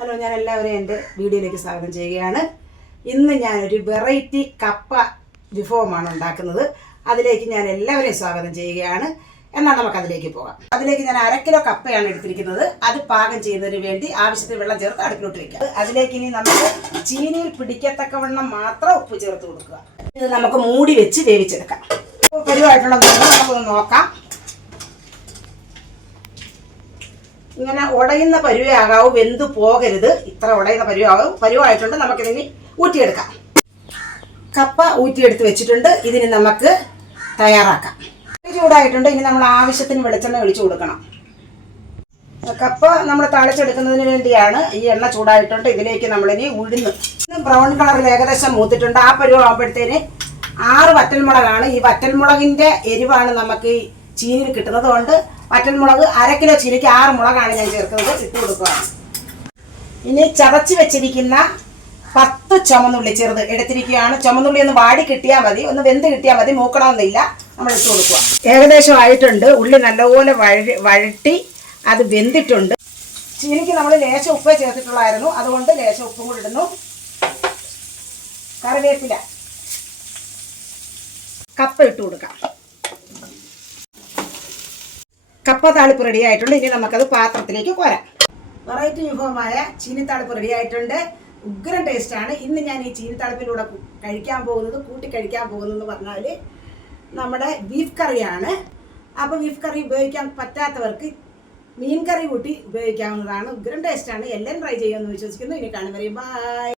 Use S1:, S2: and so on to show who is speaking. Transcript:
S1: Hello ഞാൻ എല്ലാവരെയും എന്റെ വീഡിയോയിലേക്ക് സ്വാഗതം ചെയ്യുകയാണ്. ഇന്ന് ഞാനൊരു വെറൈറ്റി കപ്പ വിഭവമാണ് ഉണ്ടാക്കുന്നത്. അതിലേക്ക് ഞാൻ എല്ലാവരെയും സ്വാഗതം ചെയ്യുകയാണ്. എന്നാൽ നമുക്ക് അതിലേക്ക് പോകാം. അതിലേക്ക് ഞാൻ അര കിലോ കപ്പയാണ് എടുത്തിരിക്കുന്നത്. അത് പാകം ചെയ്യുന്നതിന് വേണ്ടി ആവശ്യത്തിന് വെള്ളം ചേർത്ത് അടുപ്പിലോട്ട് വെക്കാം അതിലേക്ക് ഇനി നമുക്ക് ചീനിയിൽ പിടിക്കത്തക്കവണ്ണം മാത്രം ഉപ്പ് ചേർത്ത് കൊടുക്കുക. ഇത് നമുക്ക് മൂടി വെച്ച് വേവിച്ചെടുക്കാം. പരിവായിട്ടുണ്ടെന്ന് നമുക്കൊന്ന് നോക്കാം. ഇങ്ങനെ ഉടയുന്ന പരുവയാകാവും വെന്ത് പോകരുത്. ഇത്ര ഉടയുന്ന പരുവാകും പരുവായിട്ടുണ്ട്. നമുക്കിതിനി ഊറ്റിയെടുക്കാം. കപ്പ ഊറ്റിയെടുത്ത് വെച്ചിട്ടുണ്ട്. ഇതിന് നമുക്ക് തയ്യാറാക്കാം. ചൂടായിട്ടുണ്ട്. ഇനി നമ്മൾ ആവശ്യത്തിന് വെളിച്ചെണ്ണ ഒഴിച്ചു കൊടുക്കണം. കപ്പ നമ്മൾ തളിച്ചെടുക്കുന്നതിന് വേണ്ടിയാണ് ഈ എണ്ണ ചൂടായിട്ടുണ്ട്. ഇതിലേക്ക് നമ്മളിനി ഉഴുന്ന്. ബ്രൗൺ കളറിൽ ഏകദേശം മൂത്തിട്ടുണ്ട്. ആ പരുവാകുമ്പോഴത്തേന് ആറ് വറ്റൽമുളകാണ്. ഈ വറ്റൽമുളകിന്റെ എരിവാണ് നമുക്ക് ചീനിൽ കിട്ടുന്നത്. കൊണ്ട് വറ്റൽമുളക് അര കിലോ ചീനിക്ക് ആറ് മുളകാണ് ഞാൻ ചേർക്കുന്നത്. ഇട്ട് കൊടുക്കുകയാണ് ഇനി ചതച്ച് വെച്ചിരിക്കുന്ന പത്ത് ചുമന്നുള്ളി ചെറുത് എടുത്തിരിക്കുകയാണ്. ചുമന്നുള്ളി ഒന്ന് വാടി കിട്ടിയാൽ മതി. ഒന്ന് വെന്ത് കിട്ടിയാൽ മതി. മൂക്കണമെന്നില്ല. നമ്മൾ ഇട്ട് കൊടുക്കുക ഏകദേശം ആയിട്ടുണ്ട്. ഉള്ളി നല്ലപോലെ വഴ വഴട്ടി അത് വെന്തിട്ടുണ്ട്. ചീനിക്ക് നമ്മൾ ലേശം ഉപ്പേ ചേർത്തിട്ടുള്ളായിരുന്നു. അതുകൊണ്ട് ലേശം ഉപ്പും കൂടി ഇടുന്നു. കറിവേപ്പില. കപ്പ ഇട്ട് കൊടുക്കാം. കപ്പ താളിപ്പ് റെഡി ആയിട്ടുണ്ട്. ഇനി നമുക്കത് പാത്രത്തിലേക്ക് കോരാം. വെറൈറ്റി വിഭവമായ ചീനിത്താളിപ്പ് റെഡി ആയിട്ടുണ്ട്. ഉഗ്രൻ ടേസ്റ്റ് ആണ്. ഇന്ന് ഞാൻ ഈ ചീനിത്താളിപ്പിലൂടെ കഴിക്കാൻ പോകുന്നത് കൂട്ടി കഴിക്കാൻ പോകുന്നതെന്ന് പറഞ്ഞാൽ നമ്മുടെ ബീഫ് കറിയാണ് അപ്പോൾ ബീഫ് കറി ഉപയോഗിക്കാൻ പറ്റാത്തവർക്ക് മീൻ കറി കൂട്ടി ഉപയോഗിക്കാവുന്നതാണ്. ഉഗ്രൻ ടേസ്റ്റ് ആണ്. എല്ലാം ട്രൈ ചെയ്യുമെന്ന് വിശ്വസിക്കുന്നു. ഇനി കാണും. ബായ്